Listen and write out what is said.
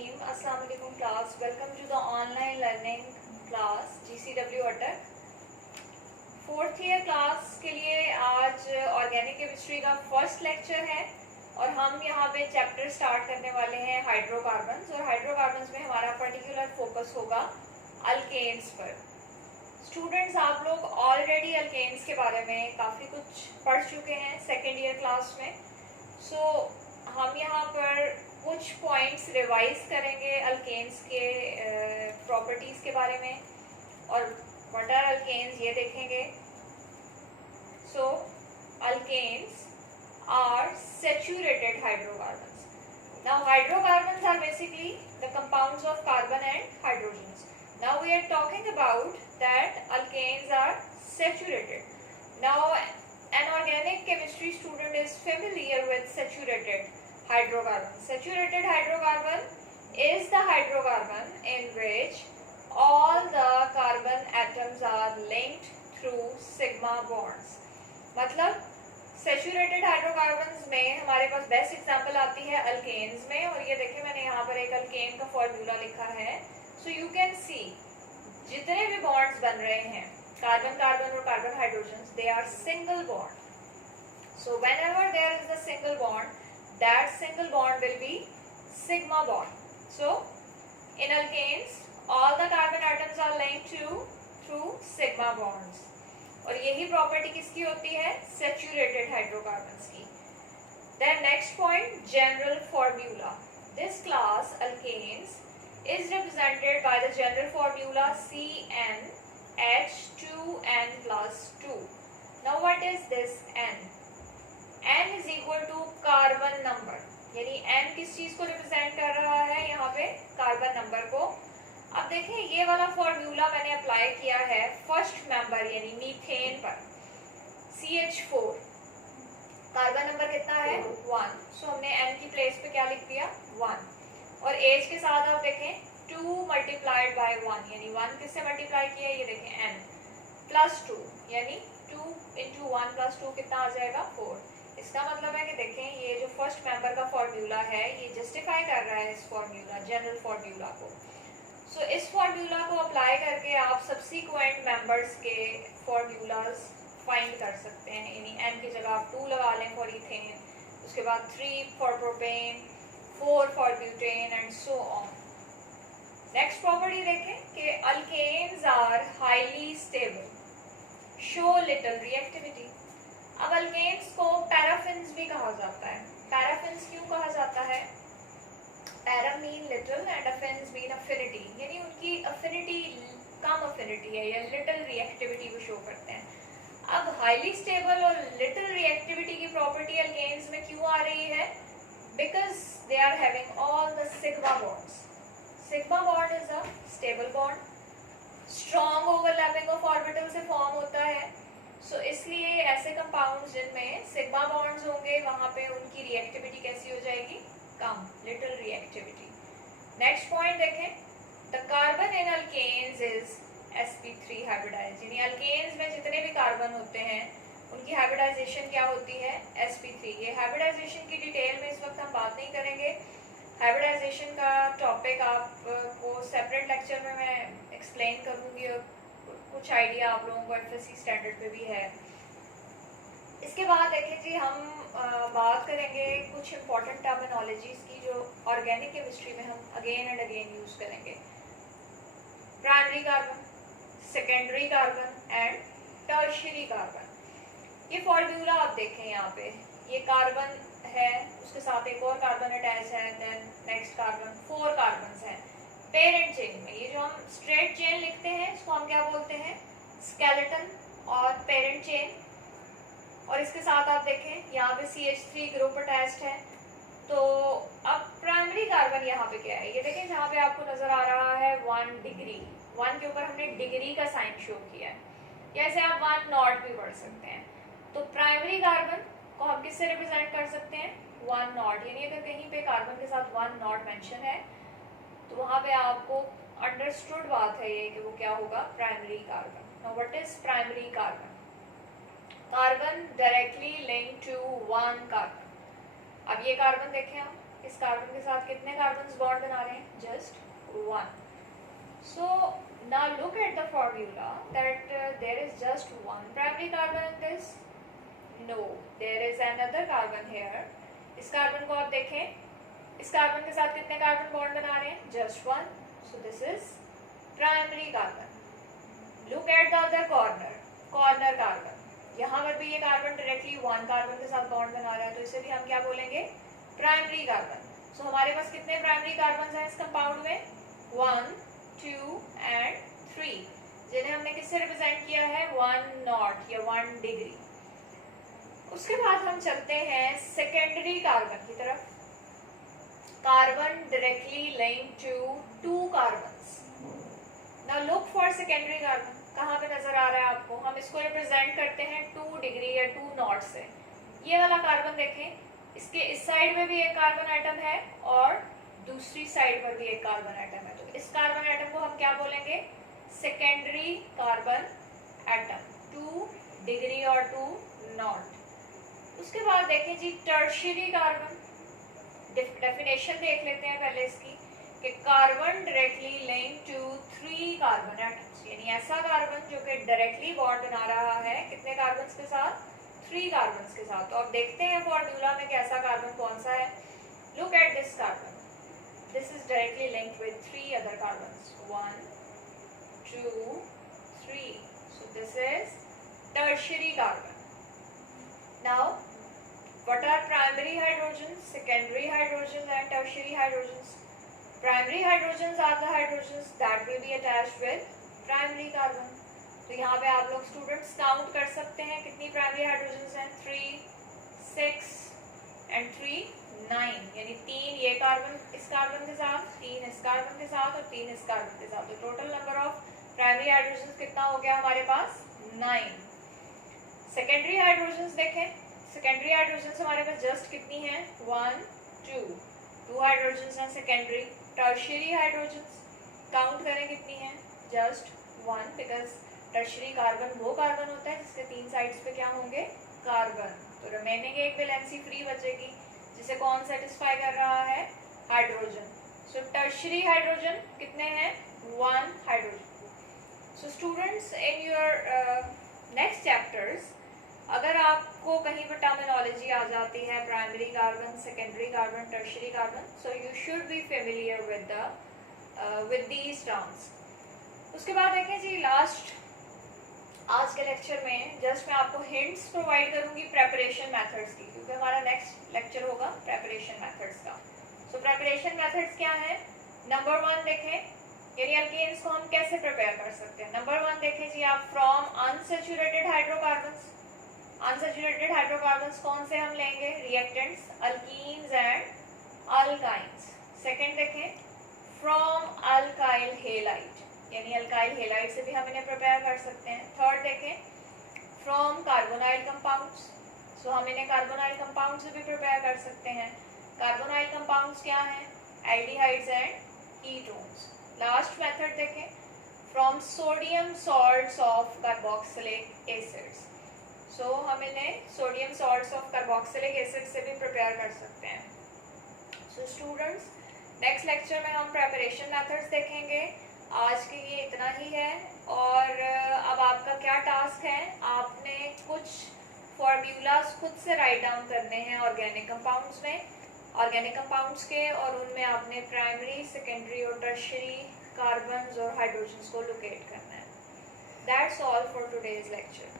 Bismillahirrahmanirrahim. Assalamu alaikum class. Welcome to the online learning class GCW अटक. Fourth year class के लिए आज organic chemistry का first lecture है और हम यहाँ पे चैप्टर स्टार्ट करने वाले हैं हाइड्रोकार्बन्स. और हाइड्रोकार्बन्स में हमारा पर्टिकुलर फोकस होगा अल्केन्स पर. स्टूडेंट्स, आप लोग ऑलरेडी अल्केन्स के बारे में काफ़ी कुछ पढ़ चुके हैं सेकेंड ईयर क्लास में. सो हम यहाँ पर कुछ पॉइंट्स रिवाइज करेंगे अल्केन्स के प्रॉपर्टीज़ के बारे में और व्हाट आर अल्केन्स ये देखेंगे. So alkanes are saturated hydrocarbons. Now hydrocarbons are basically the compounds of carbon and hydrogens. Now we are talking about that alkanes are saturated. Now an organic chemistry student is familiar with saturated hydrocarbon. Saturated hydrocarbon is the hydrocarbon in which all the carbon atoms are linked through sigma bonds. मतलब saturated hydrocarbons में हमारे पास best example आती है alkanes में. और ये देखिए मैंने यहाँ पर एक अल्केन का फॉर्मूला लिखा है. सो यू कैन सी जितने भी बॉन्ड्स बन रहे हैं कार्बन कार्बन और carbon hydrogen, they are single bond. So whenever there is the single bond, that single bond will be sigma bond. So in alkanes all the carbon atoms are linked through sigma bonds. और यही property किसकी होती है? Saturated hydrocarbons की. Then next point, general formula. This class alkanes is represented by the general formula CnH2n plus 2. Now what is this n? n is equal to carbon number. यानी n किस चीज को represent कर रहा है? यहाँ पे कार्बन नंबर को. अब देखें ये वाला फॉर्मूला मैंने अप्लाई किया है फर्स्ट मेंबर यानी मीथेन पर. CH4 कार्बन नंबर कितना है? 1. सो हमने n की प्लेस पे क्या लिख दिया? 1. और एज के साथ आप देखें 2 मल्टीप्लाइड बाय 1 यानी 1 किससे मल्टीप्लाई किया? ये देखें n प्लस 2 यानी 2 इंटू 1 प्लस 2 कितना आ जाएगा? 4. इसका मतलब है कि देखें ये जो फर्स्ट मेंबर का फॉर्मूला है ये जस्टिफाई कर रहा है इस फॉर्मूला जनरल फॉर्मूला को. सो इस फॉर्मूला को अप्लाई करके आप सब्सिक्वेंट मेंबर्स के फॉर्मूलाज फाइंड कर सकते हैं. यानी n की जगह आप 2 लगा लें फॉर इथेन, उसके बाद 3 for propane, 4 for butane and so on. Next property देखें कि alkanes are highly stable, show little reactivity. अब alkanes को paraffins भी कहा जाता है. paraffins क्यों कहा जाता है? para mean little and affins mean affinity. यानी उनकी affinity कम affinity है या little reactivity को show करते हैं. अब highly stable और little reactivity की property alkanes में क्यों आ रही है? Because they are having all the sigma bonds. Sigma bond is a stable bond. Strong overlapping of orbital से form होता है. So इसलिए ऐसे compounds जिनमें sigma bonds होंगे वहाँ पे उनकी reactivity कैसी हो जाएगी? कम, little reactivity. Next point देखें, the carbon in alkanes is sp3 hybridized. यानी alkanes में जितने भी कार्बन होते हैं उनकी हाइब्रिडाइजेशन क्या होती है? sp3. ये हाइब्रिडाइजेशन की डिटेल में इस वक्त हम बात नहीं करेंगे. हाइब्रिडाइजेशन का टॉपिक आपको सेपरेट लेक्चर में मैं एक्सप्लेन करूँगी और कुछ आइडिया आप लोगों को एफएससी स्टैंडर्ड पे भी है. इसके बाद देखें जी हम बात करेंगे कुछ इंपॉर्टेंट टर्मिनोलॉजीज की जो ऑर्गेनिक केमिस्ट्री में हम अगेन एंड अगेन यूज करेंगे. Primary carbon, secondary carbon and tertiary carbon. ये फॉर्मूला आप देखें यहाँ पे, ये कार्बन है उसके साथ एक और कार्बन अटैच है, देन नेक्स्ट कार्बन, 4 कार्बन्स हैं पेरेंट चेन में. ये जो हम स्ट्रेट चेन लिखते हैं इसको हम क्या बोलते हैं? स्केलेटन और पेरेंट चेन. और इसके साथ आप देखें यहाँ पे CH3 ग्रुप अटैच्ड है. तो अब प्राइमरी कार्बन यहाँ पे क्या है? ये देखें जहाँ पे आपको नजर आ रहा है 1 डिग्री, 1 के ऊपर हमने डिग्री का साइन शो किया है. या ऐसे आप 1 नॉट भी पढ़ सकते हैं. तो प्राइमरी कार्बन को हम किससे रिप्रेजेंट कर सकते हैं? 1 नॉट. यानी अगर कहीं पे कार्बन के साथ 1 नॉट मेंशन है तो वहाँ पे आपको अंडरस्टूड बात है ये कि वो क्या होगा? Primary carbon. Now what is primary carbon? Carbon directly link to 1 carbon. अब ये कार्बन देखें हम इस कार्बन के साथ कितने कार्बन बॉन्ड बना रहे हैं? Just 1. So now look at the formula that there is just one primary carbon in this. No, there is another carbon here. इस कार्बन को आप देखें, इस कार्बन के साथ कितने कार्बन बॉन्ड बना रहे हैं? Just 1. So this is primary carbon. Look at the other corner, corner carbon. यहाँ पर भी ये कार्बन डायरेक्टली 1 कार्बन के साथ बॉन्ड बना रहा है, तो इसे भी हम क्या बोलेंगे? Primary carbon. सो हमारे पास कितने प्राइमरी कार्बन हैं इस कंपाउंड में? 1, 2 and 3, जिन्हें हमने किससे रिप्रेजेंट किया है? 1 नॉट या 1 डिग्री. उसके बाद हम चलते हैं सेकेंडरी कार्बन की तरफ. Carbon directly link to 2 carbons. Now look for secondary carbon. कहाँ पे नजर आ रहा है आपको? हम इसको रिप्रेजेंट करते हैं 2 डिग्री या 2 नॉट से. ये वाला कार्बन देखें, इसके इस साइड में भी एक कार्बन एटम है और दूसरी साइड पर भी एक कार्बन एटम है. तो इस कार्बन एटम को हम क्या बोलेंगे? Secondary carbon atom. 2 डिग्री और 2 नॉट. उसके बाद देखें जी टर्शियरी कार्बन. डेफिनेशन देख लेते हैं पहले इसकी कि carbon directly link to 3 carbon atoms, यानी ऐसा कार्बन जो कि डायरेक्टली बॉन्ड बना रहा है कितने कार्बन्स के साथ? 3 कार्बन्स के साथ. तो अब देखते हैं फॉर्मूला में कैसा कार्बन कौन सा है. Look at this carbon. This is directly linked with 3 other carbons. 1, 2, 3. So this is tertiary carbon. Now, what are primary hydrogens, secondary hydrogens and tertiary hydrogens? Primary hydrogens are the hydrogens that will be attached with primary carbon. तो यहाँ पे आप लोग students count कर सकते हैं कितनी primary hydrogens हैं? 3, 6 and 3, 9. यानी 3 ये कार्बन इस कार्बन के साथ, 3 इस कार्बन के साथ और 3 इस कार्बन के साथ. तो total number of primary hydrogens कितना हो गया हमारे पास? 9. सेकेंडरी हाइड्रोजन्स देखें. सेकेंडरी हाइड्रोजन्स हमारे पास जस्ट कितनी हैं? 1, 2 हाइड्रोजन्स हैं सेकेंडरी. टर्शियरी हाइड्रोजन्स काउंट करें कितनी हैं? जस्ट 1, बिकॉज टर्शियरी कार्बन वो कार्बन होता है जिसके 3 साइड्स पे क्या होंगे? कार्बन. तो रिमेनिंग एक वैलेंसी फ्री बचेगी जिसे कौन सेटिस्फाई कर रहा है? हाइड्रोजन. सो टर्शियरी हाइड्रोजन कितने हैं? 1 hydrogen. So students in your next chapters अगर आपको कहीं पर टर्मिनोलॉजी आ जाती है primary carbon, secondary carbon, tertiary carbon, so you should be familiar with these terms. उसके बाद देखें जी लास्ट आज के लेक्चर में जस्ट मैं आपको हिंट्स प्रोवाइड करूंगी प्रेपरेशन मेथड्स की, क्योंकि हमारा नेक्स्ट लेक्चर होगा प्रेपरेशन मेथड्स का. सो प्रेपरेशन मेथड्स क्या है? नंबर 1 देखें, यानी अल्केन्स को हम कैसे प्रिपेयर कर सकते हैं. नंबर 1 देखें जी आप from unsaturated hydrocarbons. Unsaturated hydrocarbons कौन से हम लेंगे? Reactants, alkenes and alkynes. Second देखें फ्रॉम अल्काइल हेलाइड, यानी अल्काइल हेलाइड से भी हम इन्हें प्रिपेयर कर सकते हैं. थर्ड देखें फ्रॉम कार्बोनाइल कंपाउंड्स. सो हम इन्हें कार्बोनाइल कंपाउंड से भी प्रिपेयर कर सकते हैं. कार्बोनाइल कंपाउंड्स क्या हैं? Aldehydes and ketones. Last method देखें from sodium salts of carboxylic acids. So हम इन्हें sodium salts of carboxylic acid से भी प्रिपेयर कर सकते हैं. सो स्टूडेंट्स नेक्स्ट लेक्चर में हम प्रेपरेशन मेथड्स देखेंगे. आज के लिए इतना ही है. और अब आपका क्या टास्क है? आपने कुछ फॉर्मूलाज खुद से राइट डाउन करने हैं ऑर्गेनिक कंपाउंड्स में, ऑर्गेनिक कंपाउंड्स के, और उनमें आपने प्राइमरी, सेकेंडरी और टर्शियरी कार्बन्स और हाइड्रोजन्स को लोकेट करना है. That's all for today's lecture.